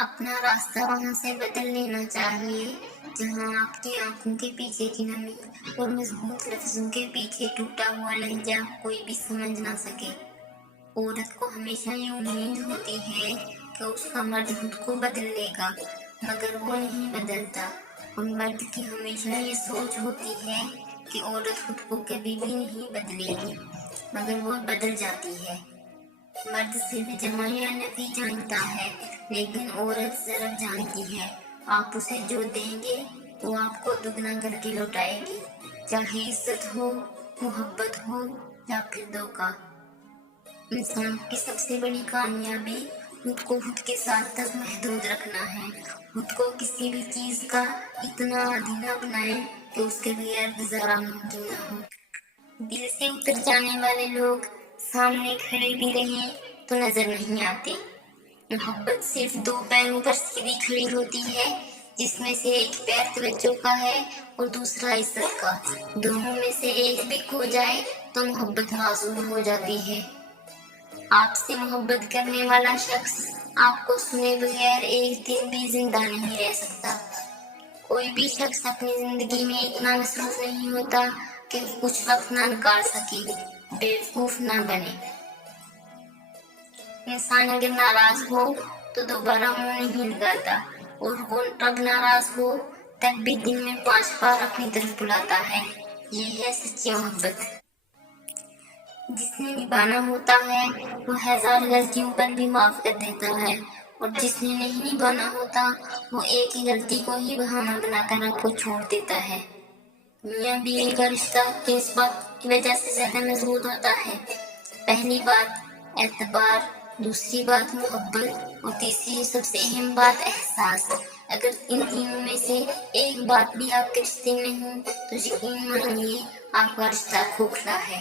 اپنا راستہ وہاں سے بدل لینا چاہیے جہاں آپ کی آنکھوں کے پیچھے کی نمی اور مضبوط لفظوں کے پیچھے ٹوٹا ہوا لہجہ کوئی بھی سمجھ نہ سکے۔ عورت کو ہمیشہ یہ امید ہوتی ہے کہ اس کا مرد خود کو بدل لے گا، مگر وہ نہیں بدلتا، اور مرد کی ہمیشہ یہ سوچ ہوتی ہے کہ عورت خود کو کبھی بھی نہیں بدلے گی، مگر وہ بدل جاتی ہے۔ مرد صرف جمع یا نفی جانتا ہے، لیکن عورت ضرب جانتی ہے۔ آپ اسے جو دیں گے وہ آپ کو دگنا کر کے لوٹائے گی، چاہے عزت ہو، محبت ہو یا پھر دھوکہ۔ انسان کی سب سے بڑی کامیابی خود کو خود کے ساتھ تک محدود رکھنا ہے۔ خود کو کسی بھی چیز کا اتنا عادی نہ بنائے کہ اس کے بغیر گزارا ممکن نہ ہو۔ دل سے اتر جانے والے لوگ سامنے کھڑے بھی رہیں تو نظر نہیں آتے۔ محبت صرف دو پیروں پر سیدھی کھڑی ہوتی ہے، جس میں سے ایک پیر توجہ کا ہے اور دوسرا عزت کا۔ دونوں میں سے ایک بھی کھو جائے تو محبت معذور ہو جاتی ہے۔ آپ سے محبت کرنے والا شخص آپ کو سنے بغیر ایک دن بھی زندہ نہیں رہ سکتا۔ کوئی بھی شخص اپنی زندگی میں اتنا مصروف نہیں ہوتا کہ کچھ وقت نہ نکال سکے۔ بیوقوف نہ بنے۔ انسان اگر ناراض ہو تو دوبارہ منہ نہیں لگاتا، اور وہ تب ناراض ہو تب بھی دن میں 5 بار اپنی طرف بلاتا ہے۔ یہ ہے سچی محبت۔ جس نے نبھانا ہوتا ہے وہ 1000 غلطیوں پر بھی معاف کر دیتا ہے، اور جس نے نہیں نبھانا ہوتا وہ ایک ہی غلطی کو ہی بہانہ بنا کر آپ کو چھوڑ دیتا ہے۔ میاں بیوی کا رشتہ کس بات کی وجہ سے زیادہ مضبوط ہوتا ہے؟ پہلی بات اعتبار، دوسری بات محبت، اور تیسری سب سے اہم بات احساس۔ اگر ان تینوں میں سے ایک بات بھی آپ کے رشتے میں ہو تو یقین مانیے آپ کا رشتہ کھوکھلا ہے۔